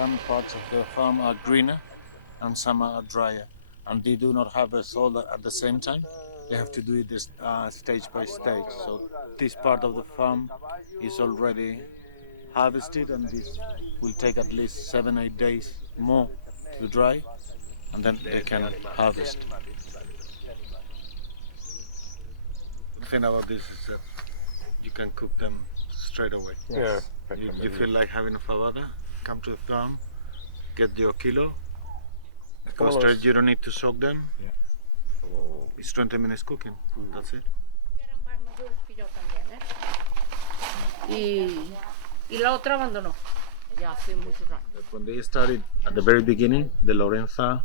some parts of the farm are greener and some are drier, and they do not harvest all at the same time. They have to do it this stage by stage. So this part of the farm is already harvested, and this will take at least 7-8 days more to dry, and then they can harvest. The thing about this is that you can cook them straight away. Yes. You feel like having a fabada, come to the farm, get your kilo, go straight, you don't need to soak them. Yeah. It's 20 minutes cooking, that's it. Y la otra abandonó. Ya hace muchos años. When they started at the very beginning, the Lorenza,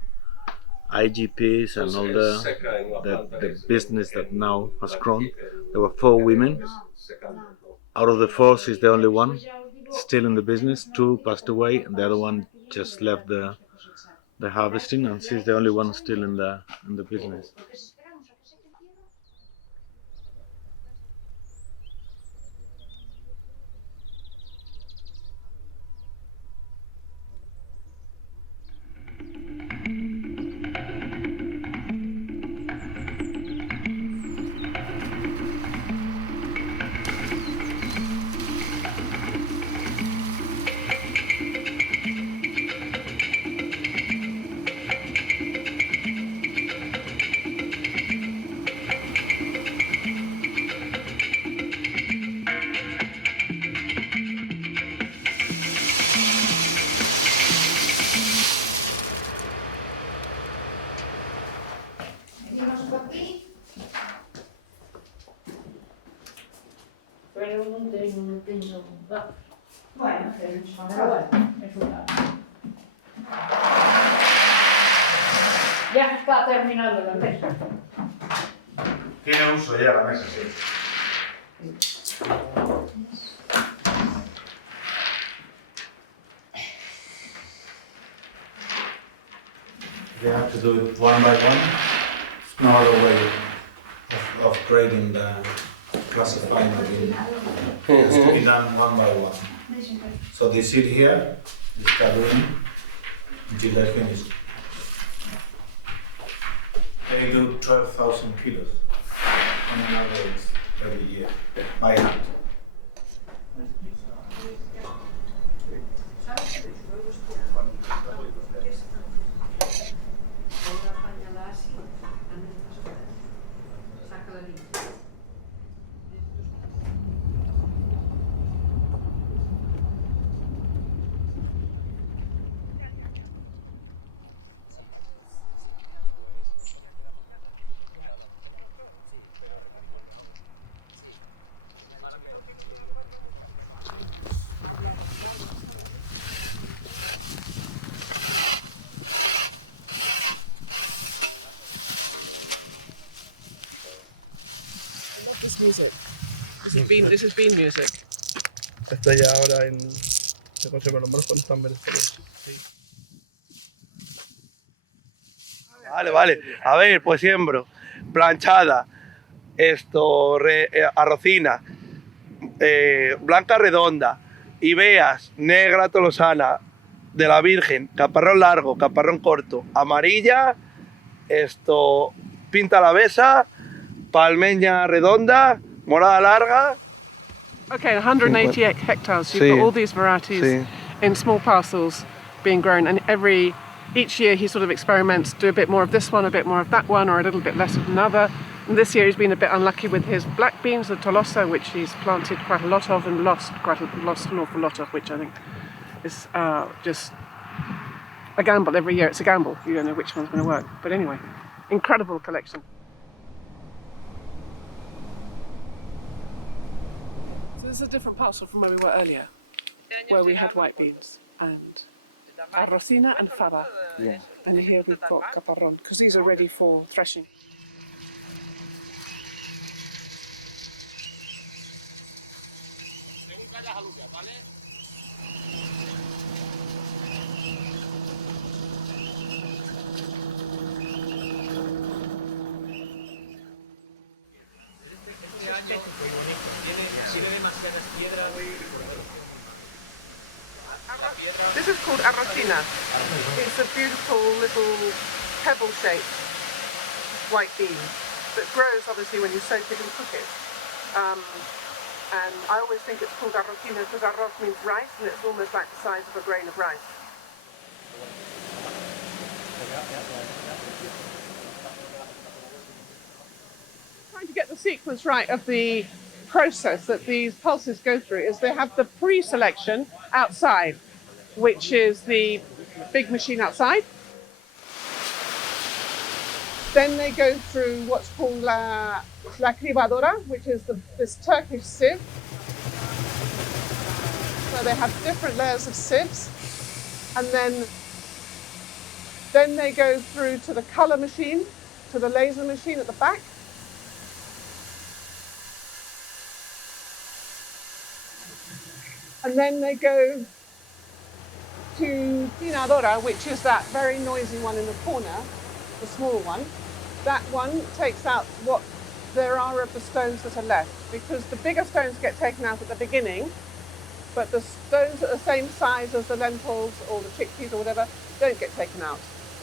IGPs and all the business that now has grown, there were 4 women. Out of the 4, she's the only one still in the business. 2 passed away, and the other one just left the harvesting, and she's the only one still in the business. Pero no tengo. Bueno, pero bueno, es un lado. Ya está terminando la mesa. Tiene uso ya la mesa, sí. They have to do it one by one. It's no other way of grading classifying the bean. It has to be done one by one. So they sit here, they start doing until they finish. They do 12,000 kilos on an average every year by hand. This music. This has been music. Estoy ahora en. Se conservan los malos estándares. Vale. A ver, pues siembro. Planchada. Arrocina. Blanca redonda. Ibeas. Negra tolosana. De la Virgen. Caparrón largo. Caparrón corto. Amarilla. Pinta alavesa. Palmeña redonda, morada larga. Okay, 188 hectares. You've got all these varieties in small parcels being grown, and each year he sort of experiments, do a bit more of this one, a bit more of that one, or a little bit less of another. And this year he's been a bit unlucky with his black beans, the Tolosa, which he's planted quite a lot of and lost an awful lot of, which I think is just a gamble. Every year it's a gamble. You don't know which one's going to work. But anyway, incredible collection. This is a different parcel from where we were earlier, where we had white beans and arrocina and fava. Yeah. And here we've got caparrón, because these are ready for threshing. This is called arrocina. It's a beautiful little pebble-shaped white bean that grows obviously when you soak it and cook it. And I always think it's called arrocina because arroz means rice, and it's almost like the size of a grain of rice. Trying to get the sequence right of the process that these pulses go through is they have the pre-selection outside, which is the big machine outside. Then they go through what's called la cribadora, which is this Turkish sieve. So they have different layers of sieves, and then they go through to the color machine, to the laser machine at the back. And then they go to pinadora, which is that very noisy one in the corner, the small one. That one takes out what there are of the stones that are left, because the bigger stones get taken out at the beginning, but the stones at the same size as the lentils or the chickpeas or whatever don't get taken out.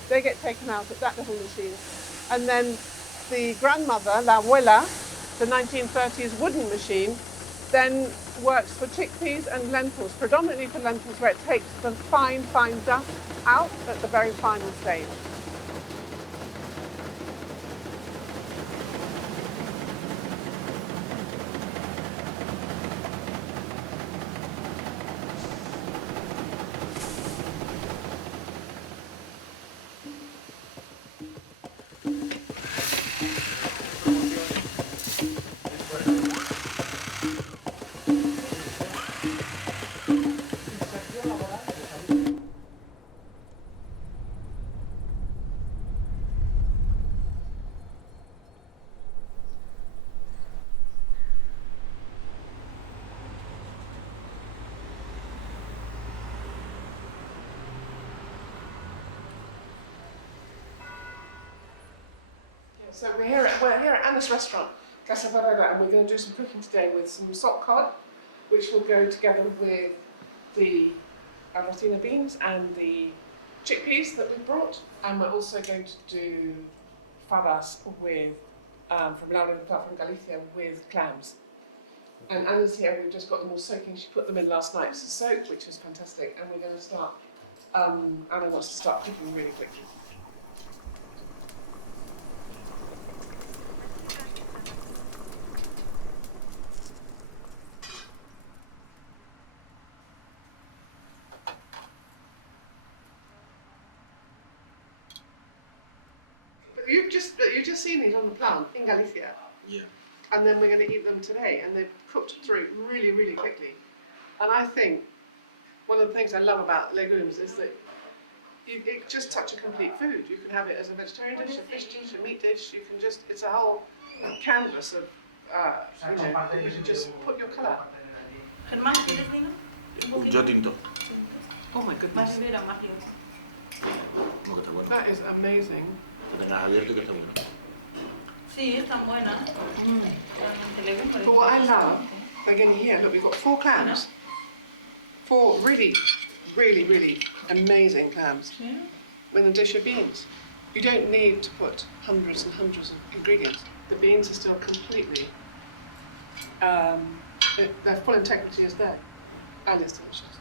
They get taken out at that little machine. And then the grandmother, la abuela, the 1930s wooden machine, then works for chickpeas and lentils, predominantly for lentils, where it takes the fine dust out at the very final stage. So we're here at Anna's restaurant, Casa Barrera, and we're going to do some cooking today with some salt cod, which will go together with the arrocina beans and the chickpeas that we brought. And we're also going to do fabas with, from Laura from Galicia, with clams. And Anna's here, we've just got them all soaking. She put them in last night to soak, which is fantastic. And we're going to start, Anna wants to start cooking really quickly. You've just seen these on the plant in Galicia. Yeah. And then we're going to eat them today, and they're cooked through really, really quickly. And I think one of the things I love about legumes is that it just touch a complete food. You can have it as a vegetarian dish, a fish dish, a meat dish. You can just, it's a whole canvas of, you can just put your colour. Yo tinto. Oh my goodness. That is amazing. But what I love, again here, look, we've got 4 clams. 4 really, really, really amazing clams with a dish of beans. You don't need to put hundreds and hundreds of ingredients. The beans are still completely, their full integrity is there, and it's delicious.